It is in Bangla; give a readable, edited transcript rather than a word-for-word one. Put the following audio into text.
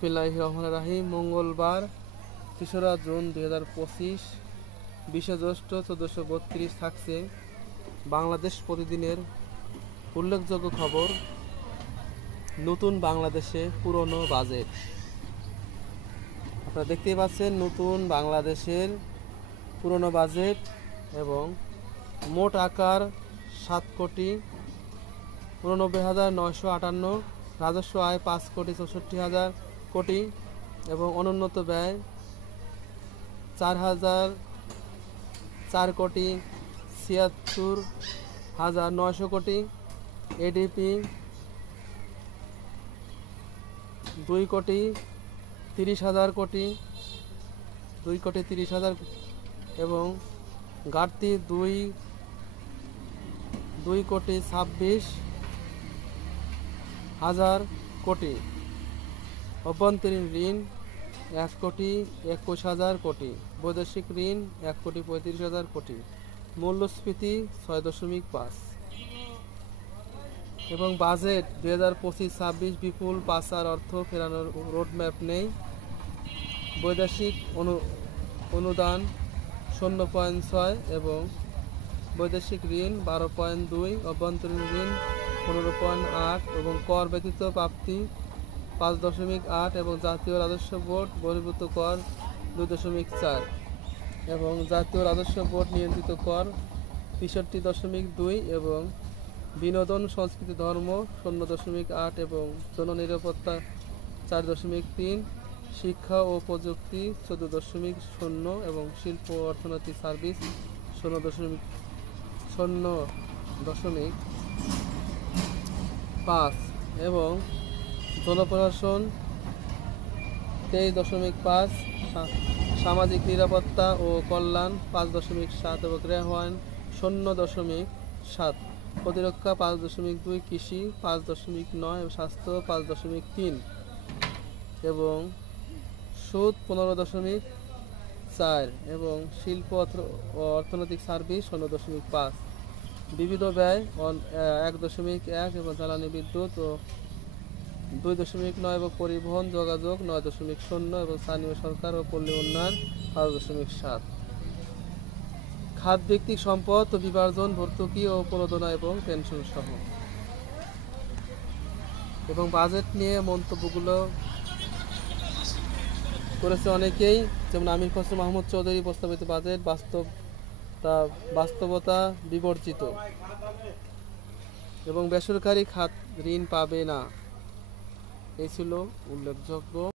বিসমিল্লাহির রহমানির রহিম। মঙ্গলবার ৩রা জুন ২০২৫, ২০ জ্যৈষ্ঠ ১৪৩২ থাকছে বাংলাদেশ প্রতিদিনের উল্লেখযোগ্য খবর। নতুন বাংলাদেশে পুরনো বাজেট। আপনারা দেখতেই পাচ্ছেন নতুন বাংলাদেশের পুরনো বাজেট এবং মোট আকার ৭,৮৯,৯৫৮, রাজস্ব আয় ৫,৬৪,০০০ কোটি এবং অনুন্নত ব্যয় ৪,০৭৬,৯০০ কোটি। এডিপি ২,৩০,০০০ কোটি, ২,৩০,০০০ এবং ঘাটতি ২,২,২,৬০,০০০ কোটি। অভ্যন্তরীণ ঋণ ১,২১,০০০ কোটি, বৈদেশিক ঋণ ১,৩৫,০০০ কোটি। মূল্যস্ফীতি ৬.৫ এবং বাজেট ২০২৫-২৬ বিপুল পাচার অর্থ ফেরানোর রোডম্যাপ নেই। বৈদেশিক অনুদান ০.৬ এবং বৈদেশিক ঋণ ১২.২, অভ্যন্তরীণ ঋণ ১৫.৮ এবং কর ব্যতীত প্রাপ্তি ৫.৮ এবং জাতীয় রাজস্ব বোর্ড বহির্ভূত কর ২.৪ এবং জাতীয় রাজস্ব বোর্ড নিয়ন্ত্রিত কর ৬৩.২ এবং বিনোদন সংস্কৃতি ধর্ম ০.৮ এবং জননিরাপত্তা ৪.৩, শিক্ষা ও প্রযুক্তি ১৪.০ এবং শিল্প ও অর্থনৈতিক সার্ভিস ০.৫ এবং জনপ্রশাসন ২৩.৫, সামাজিক নিরাপত্তা ও কল্যাণ ৫.৭ এবং গৃহায়ন ০.৭, প্রতিরক্ষা ৫.২, কৃষি ৫.৯ এবং স্বাস্থ্য ৫.৩ এবং সুদ ১৫.৪ এবং শিল্প ও অর্থনৈতিক সার্ভিস ০.৫। বিবিধ ব্যয় ১.১ এবং জ্বালানি বিদ্যুৎ ও ২.৯ এবং পরিবহন যোগাযোগ ৯.০ এবং স্থানীয় সরকার ও পল্লী উন্নয়ন ৫.৭। খাতভিত্তিক সম্পদ ও বিভাজন, ভর্তুকি ও প্রণোদনা এবং পেনশন সহ। এবং বাজেট নিয়ে মন্তব্যগুলো করেছে অনেকেই, যেমন আমির খসরু মাহমুদ চৌধুরী। প্রস্তাবিত বাজেট বাস্তবতা বিবর্জিত এবং বেসরকারি খাত ঋণ পাবে না। এই ছিল উল্লেখযোগ্য।